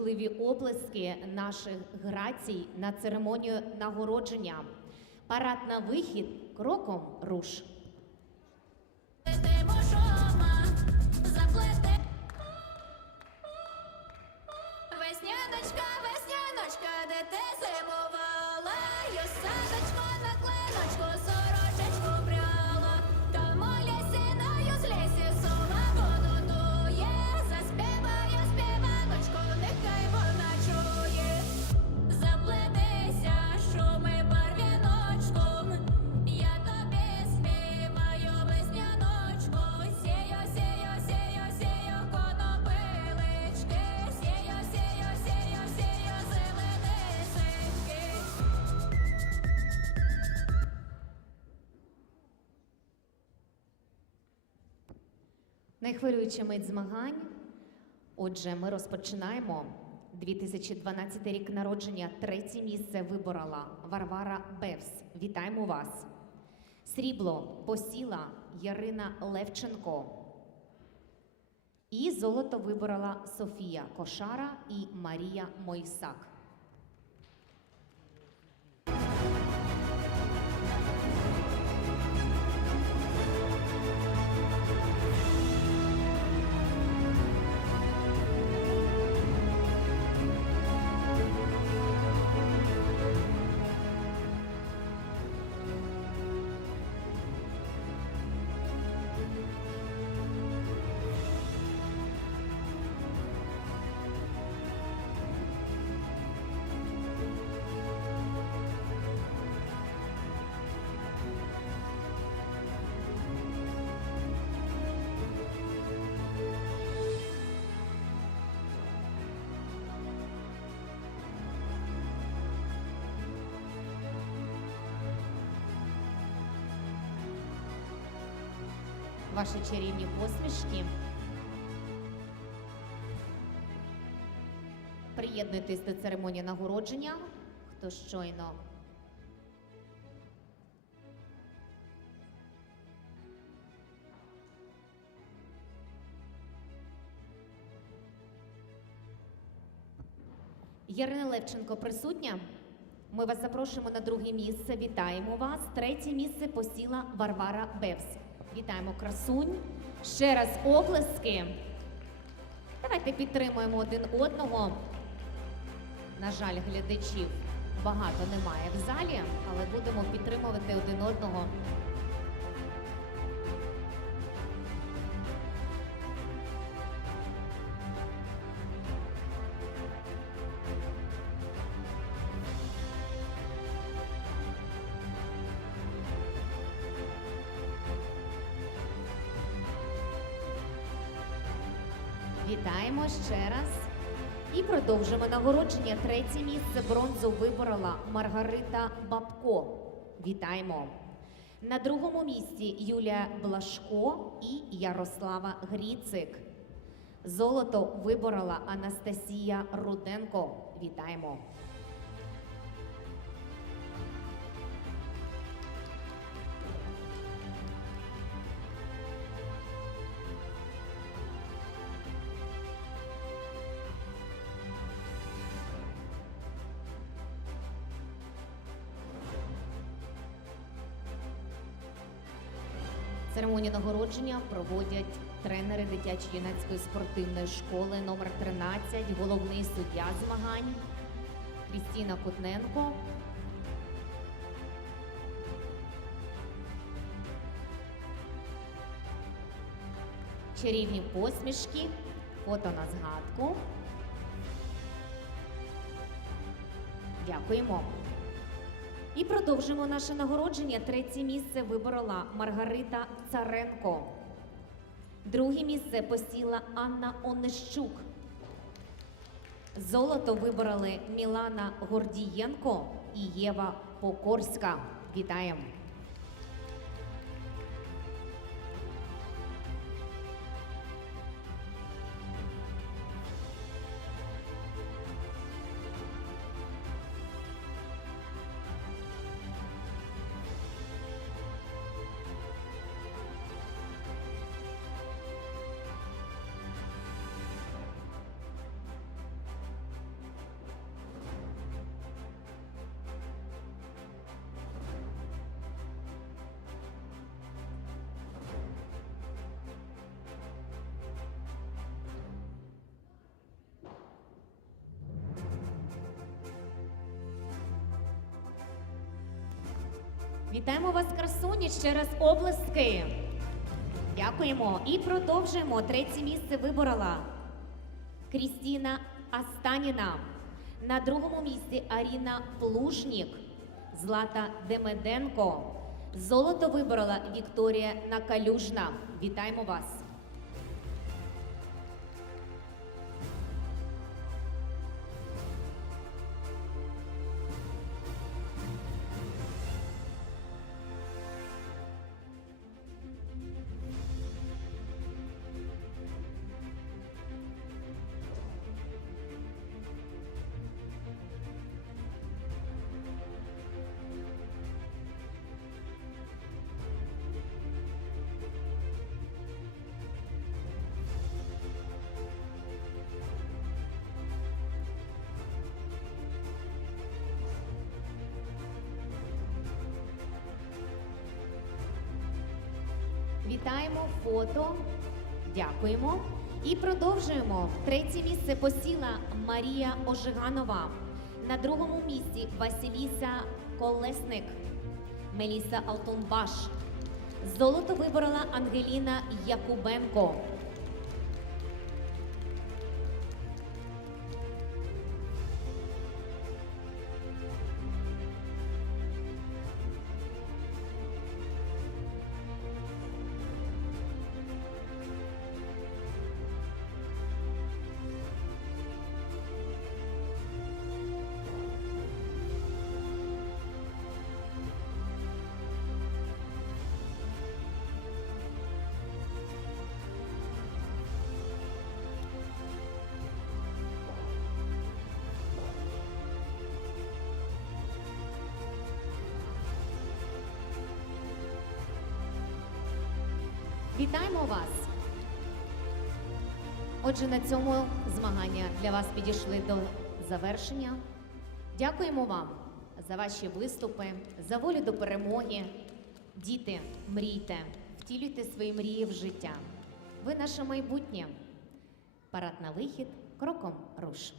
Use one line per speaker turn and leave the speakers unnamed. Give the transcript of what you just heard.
бурхливі оплески наших грацій на церемонію нагородження. Парад на вихід кроком руш.
Весняночка, весняночка, де ти зимувала? Юсаночко
Найхвилююча мить змагань. Отже, ми розпочинаємо. 2012 рік народження. Третє місце виборола Варвара Бевс. Вітаємо вас. Срібло посіла Ярина Левченко. І золото виборола Софія Кошара і Марія Мойсак. Ваші чарівні посмішки. Приєднуйтесь до церемонії нагородження. Хто щойно Ярина Левченко присутня. Ми вас запрошуємо на друге місце. Вітаємо вас. Третє місце посіла Варвара Бевс. Вітаємо красунь. Ще раз оплески. Давайте підтримуємо один одного. На жаль, глядачів багато немає в залі, але будемо підтримувати один одного. Вітаємо ще раз. І продовжимо нагородження. Третє місце бронзу виборола Маргарита Бабко. Вітаємо. На другому місці Юлія Блашко і Ярослава Гріцик. Золото виборола Анастасія Руденко. Вітаємо. Церемонію нагородження проводять тренери дитячо-юнацької спортивної школи номер 13, головний суддя змагань Крістіна Кутненко. Чарівні посмішки, фото на згадку. Дякуємо. І продовжимо наше нагородження. Третє місце виборола Маргарита Царенко. Друге місце посіла Анна Онищук. Золото вибороли Мілана Гордієнко і Єва Покорська. Вітаємо! Вітаємо вас, красуні, ще раз облески. Дякуємо. І продовжуємо. Третє місце виборола Крістіна Астаніна. На другому місці Аріна Плужнік, Злата Демеденко. Золото виборола Вікторія Накалюжна. Вітаємо вас. Вітаємо фото. Дякуємо. І продовжуємо. Третє місце посіла Марія Ожиганова. На другому місці Василіса Колесник, Меліса Алтунбаш. Золото виборола Ангеліна Якубенко. Вітаємо вас! Отже, на цьому змагання для вас підійшли до завершення. Дякуємо вам за ваші виступи, за волю до перемоги. Діти, мрійте, втілюйте свої мрії в життя. Ви наше майбутнє. Парад на вихід кроком руш.